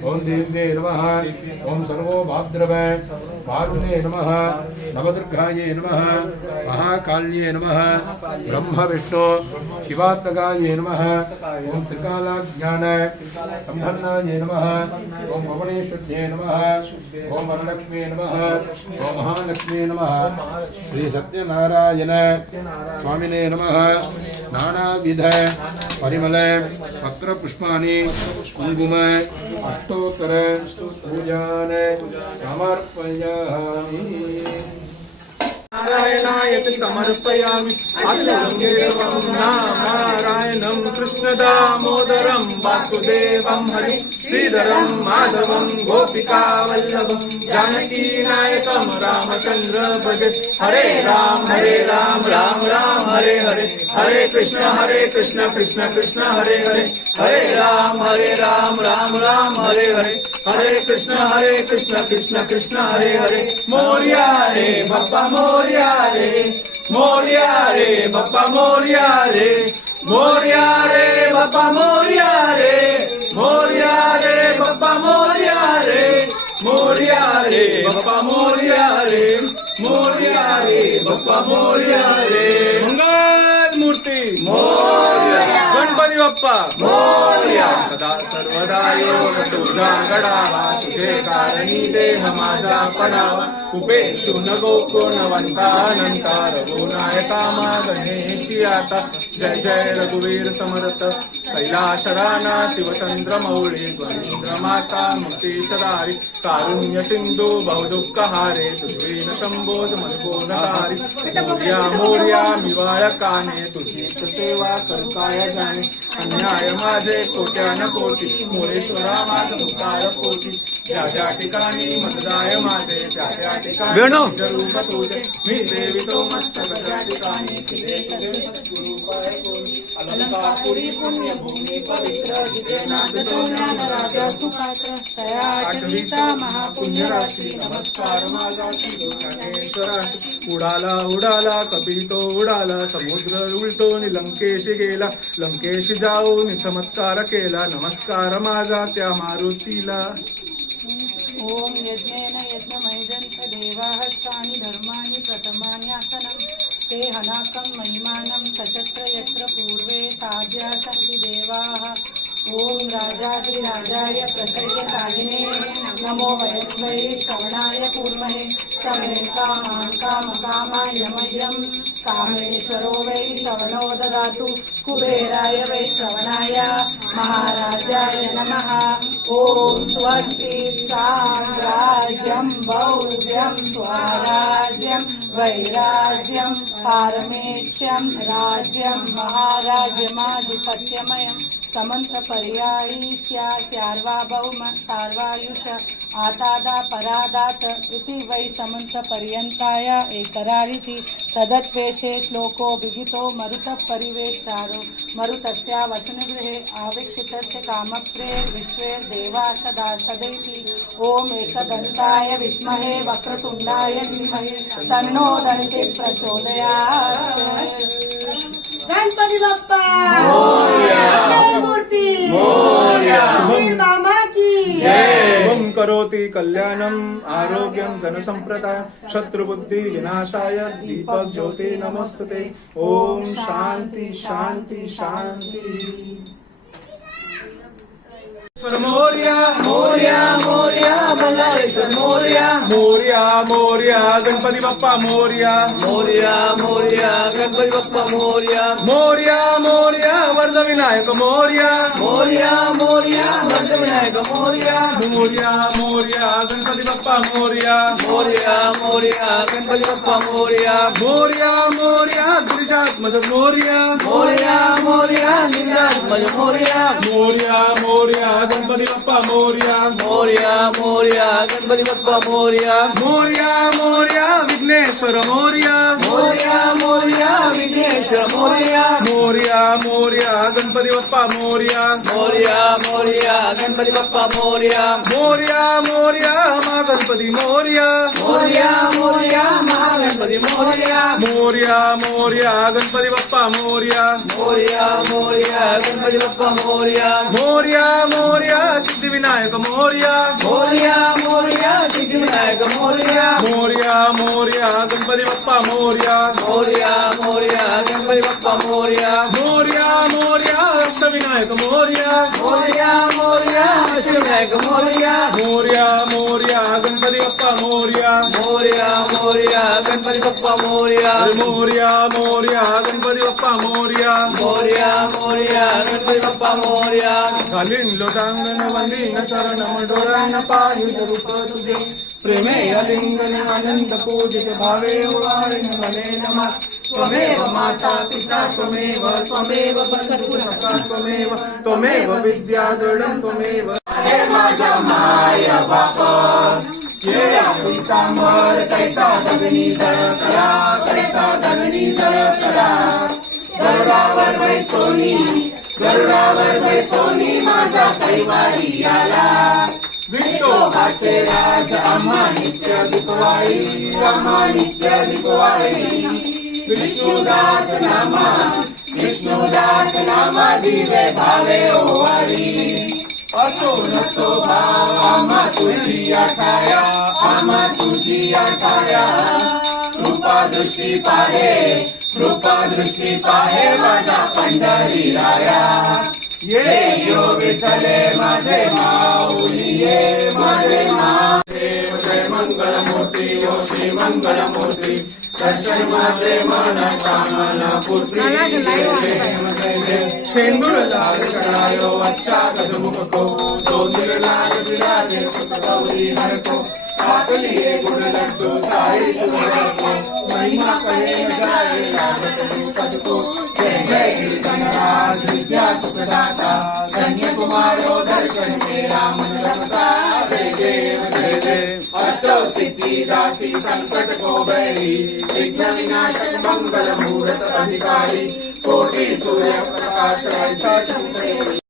ओम देव्ये नमः ओम सर्वो भाद्रव वारुणे नमः नवदुर्गाये नमः महाकाल्ये नमः ब्रह्म विष्णु शिवात्मकाये नमः ओम त्रिकालाज्ञान संभन्नाये नमः ओम भुवनेश्वर्ये नमः ओम वरलक्ष्मी नमः ओम महालक्ष्मी नमः श्री सत्यनारायण स्वामिने नमः नानाविध परिमल पत्र पुष्पाणि कुंकुम अष्टोत्तर पूजान समर्पयामि नारायणाय समर्पयामि अखिलं नारायणं कृष्णदामोदरं वासुदेवं हरि श्रीधरं माधवं गोपिकावल्लभं जानकीनायकं रामचन्द्र भजे हरे राम राम राम हरे हरे हरे कृष्ण कृष्ण कृष्ण हरे हरे हरे राम राम राम हरे हरे हरे कृष्ण कृष्ण कृष्ण हरे हरे मोरिया रे बाप्पा मोरिया रे बाप्पा मोरिया रे मोरिया रे बाप्पा मोरिया रे मोरिया रे बाप्पा मोरिया रे मोरिया रे बाप्पा मोरिया रे मोरिया रे बाप्पा मोरिया रे मंगल मूर्ती मोरिया गणपती बाप्पा मोरिया सदा सर्वदा योग तुझा गडावा तुझे कारणी देह माझा पडावा उपेक्षु नको कोणवंता अनंता रघुनायका मा गणेशी आता जय जय रघुवीर समर्थ कैलाश राणा शिवचंद्र मौळी द्वंद्र माता मुक्ती सदारी कारुण्य सिंधू बहुदुःख हारे तुझवीन शंभोज मनकोनकारी मोर्या मोर्या मिवाळ काने तुझी सेवा करताय जाणे अन्याय माझे कोट्यान कोटी मोरेश्वरा माझ मुकार कोटी ज्या ज्या ठिकाणी मतदाय माझे त्या त्या ठिकाणी रूप तुझे मी देवितो मस्तक त्या ठिकाणी अलंकापुरी पुण्यभूमी पवित्र जिथे नांदतो ज्ञानराजा सुपात्र तया आठविता महापुण्य राशी नमस्कार माझा श्री गणेश्वरा उडाला उडाला कपिल तो उडाला समुद्र उलटो लंकेशी गेला लंकेशी जाऊन चमत्कार केला नमस्कार माझा त्या मारुतीला ओम यज्ञेन यज्ञमयजन्त देवाहस्तानि धर्माणि प्रथमानि आसनं ते हनाकं महिमानं सचक्र यत्र पूर्वे साध्या सन्ति देवाः ओम राजाधिराजाय प्रसन्न साधिने नमो वयं वै श्रवणाय कूर्महे समे कामान् कामकामाय मह्यं कामेश्वरो वै श्रवणो ददातु कुबेराय वै श्रवणाय महाराजाय नमः ओम स्वस्ति साम्राज्यं भौज्यं स्वराज्यं वैराज्यं पारमेश्यं राज्यं महाराज्यमाधिपत्यमयं समंत्र पर्यायी स्यार्वाभौम सार्वायुष आतादा परादात इति वै समंत्र पर्यंताय एकरारिति तदत्वेषे श्लोको विहितो मरुतः परिवेष्टारो मरुतस्य वचनगृहे आवीक्षितस्य कामप्रे विश्वे देवा सदा सदैति ओम एकदन्ताय विद्महे वक्रतुण्डाय धीमहि तन्नो दन्ति प्रचोदयात् गणपती बाप्पा मोरया मूर्ती मोरया वीर मामा की जय शुभं करोति कल्याणं आरोग्यं जनसंप्रदाय शत्रुबुद्धि विनाशाय दीपक ज्योति नमस्तुते ओम शांति शांति शांति मोरया मोरया मोरया मल्हारेश्वर मोरया मोरया मोरया गणपती बाप्पा मोरया मोरया मोरया गणपती बाप्पा मोरया मोरया मोरया वरदविनायक मोरया मोरया मोरया वरदविनायक मोरया मोरया मोरया गणपती बाप्पा मोरया मोरया मोरया गणपती बाप्पा मोरया मोरया मोरया गिरिजात्मज मोरया मोरया मोरया लिंगात्मज मोरया मोरया मोरया गणपती बाप्पा मोरया मोरया मोरया गणपती बाप्पा मोरया मोरया मोरया विघ्नेश्वर मोरया मोरया मोरया विघ्नेश्वर मोरया मोरया मोरया गणपती बाप्पा मोरया मोरया मोरया गणपती बाप्पा मोरया मोरया मोरया महागणपती मोरया मोरया मोरया महागणपती गणपती मोरया मोरया मोरया गणपती बाप्पा मोरया मोरया मोरया गणपती बाप्पा मोरया मोरया मोरया सिद्धिविनायक मोरया मोरया मोरया सिद्धिविनायक मोरया मोरया मोरया गणपती बाप्पा मोरया मोरया मोरया गणपती बाप्पा मोरया मोरया मोरया अष्टविनायक मोरया मोरया मोरया अष्टविनायक मोरया मोरया मोरया गणपती बाप्पा मोरया मोरया मोरया गणपती बाप्पा मोरया मोरया मोरया गणपती बाप्पा मोरया मोरया मोरया गणपती बाप्पा मोरया घालीन लोटांगण वंदीन चरण डोळ्यान पाहिल रूप तुझे प्रेमे अलिंगन आनंद पूजित भावे वारण मने नमः त्वमेव माता पिता त्वमेव त्वमेव बंधु सखा त्वमेव त्वमेव विद्याधरं त्वमेव हे माझा माया बापा ये पितांबर कैसा दगनी जळकला कैसा दगनी जळकला गरुडावर बैसोनी माझा कैवारी आला विठोबाचे राज आम्हा नित्य दिपवाळी विष्णुदास नामा जीवे भावे ओवाळी असो नसो भाव आम्हा तुझी आठाया कृपा दृष्टी पाहे माझा पंढरी राया ये यो विठले माझे माऊली ये माझे महादेव जय मंगलमूर्ती ओ श्री मंगलमूर्ती दर्शन माझे मन कामना पुत्री शेंदूर लाल चढ़ायो अच्छा गजमुख को दोंदीर लाल विराजे सुख गौरी हर को काकलिए गुण लड्डू साई सुंदर को महिमा कहे न जाए लागत पद को जय जय गिरिजनराज विद्या सुखदाता धन्य कुमारो दर्शन मेरा मन रमता जय देव जय जय अष्टो सिद्धि दासी संकट को बैरी विघ्न विनाशक मंगल मूर्त अधिकारी कोटि सूर्य प्रकाश ऐसा चमके